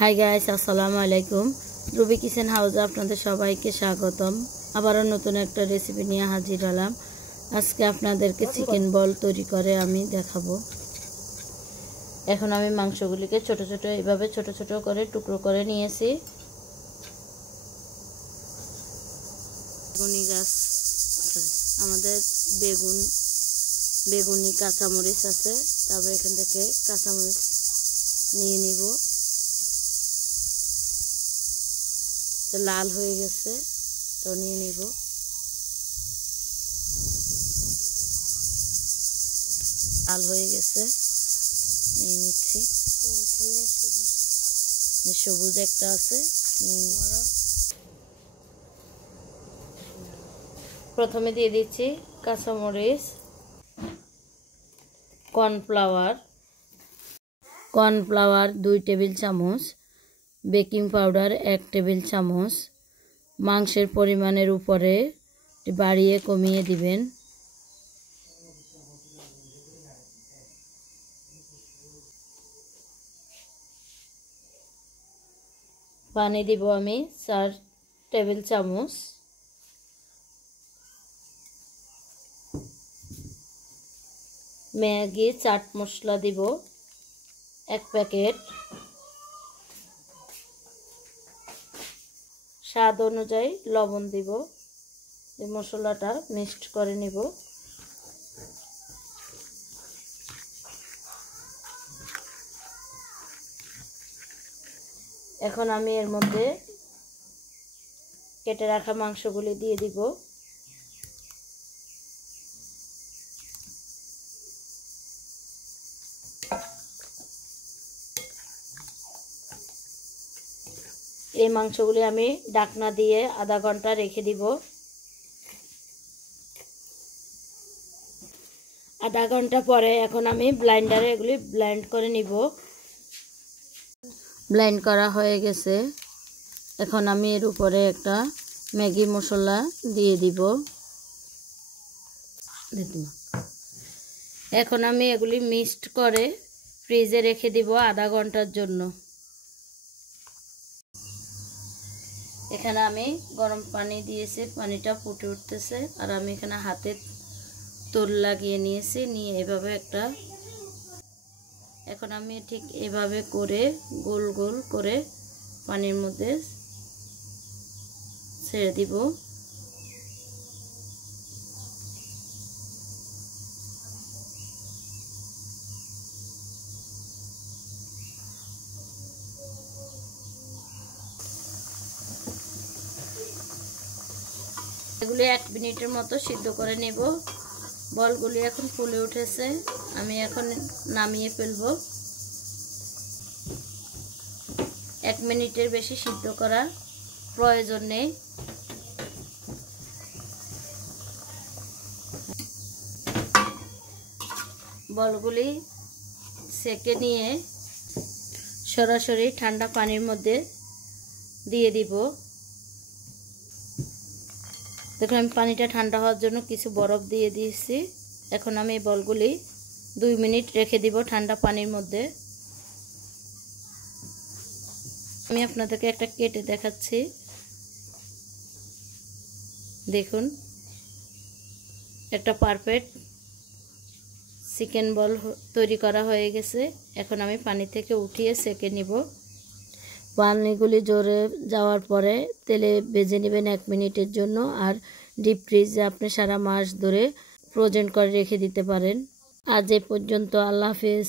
Hi guys, আসসালামু আলাইকুম। Ruby kitchen হাউসে আপনাদের সবাইকে স্বাগতম। আবারও নতুন একটা রেসিপি নিয়ে হাজির হলাম। আজকে আপনাদেরকে চিকেন বল তৈরি করে আমি দেখাবো। এখন আমি মাংসগুলিকে ছোট ছোট এইভাবে ছোট ছোট করে টুকরো করে নিয়েছি। বেগুনি গাছ আমাদের বেগুনি কাঁচামরিচ আছে, তারপর এখান থেকে কাঁচামরিচ নিয়ে নিব। তো লাল হয়ে গেছে, তো নিয়ে নিব। লাল হয়ে গেছে, নিয়ে নিচ্ছি। সবুজ একটা আছে, নিয়ে নিব। প্রথমে দিয়ে দিচ্ছি কাঁচামরিচ, কর্নফ্লাওয়ার 2 টেবিল চামচ, বেকিং পাউডার 1 টেবিল চামচ। মাংসের পরিমাণের উপরে বাড়িয়ে কমিয়ে দিবেন। পানি দিব আমি 4 টেবিল চামচ। ম্যাগি চাট মশলা দিব 1 প্যাকেট। স্বাদ অনুযায়ী লবণ দিব। এই মশলাটা মিক্সড করে নিব। এখন আমি এর মধ্যে কেটে রাখা মাংসগুলি দিয়ে দিব। এই মাংসগুলি আমি ঢাকনা দিয়ে আধা ঘন্টা রেখে দিব। আধা ঘন্টা পরে এখন আমি ব্লেন্ডারে এগুলি ব্লেন্ড করে নিব। ব্লেন্ড করা হয়ে গেছে। এখন আমি এর উপরে একটা ম্যাগি মশলা দিয়ে দিব। এখন আমি এগুলি মিক্সড করে ফ্রিজে রেখে দিব আধা ঘন্টার জন্য। এখানে আমি গরম পানি দিয়েছি, পানিটা ফুটে উঠতেছে, আর আমি এখানে হাতে তোল লাগিয়ে নিয়েছি, নিয়ে এভাবে একটা, এখন আমি ঠিক এভাবে করে গোল গোল করে পানির মধ্যে ছেড়ে দিব। এগুলি 1 মিনিটের মতো সিদ্ধ করে নেব। বলগুলি এখন ফুলে উঠেছে, আমি এখন নামিয়ে ফেলবো। 1 মিনিটের বেশি সিদ্ধ করার প্রয়োজন নেই। বলগুলি সেকে নিয়ে সরাসরি ঠান্ডা পানির মধ্যে দিয়ে দিব। দেখুন, আমি পানিটা ঠান্ডা হওয়ার জন্য কিছু বরফ দিয়ে দিয়েছি। এখন আমি এই বলগুলি 2 মিনিট রেখে দিব ঠান্ডা পানির মধ্যে। আমি আপনাদেরকে একটা কেটে দেখাচ্ছি। দেখুন, একটা পারফেক্ট চিকেন বল তৈরি করা হয়ে গেছে। এখন আমি পানি থেকে উঠিয়ে সেকে নিব। পানিগুলি জোরে যাওয়ার পরে তেলে ভেজে নেবেন 1 মিনিটের জন্য। আর ডিপ ফ্রিজে আপনি সারা মাস ধরে ফ্রোজেন করে রেখে দিতে পারেন। আজ এ পর্যন্ত, আল্লাহ হাফেজ।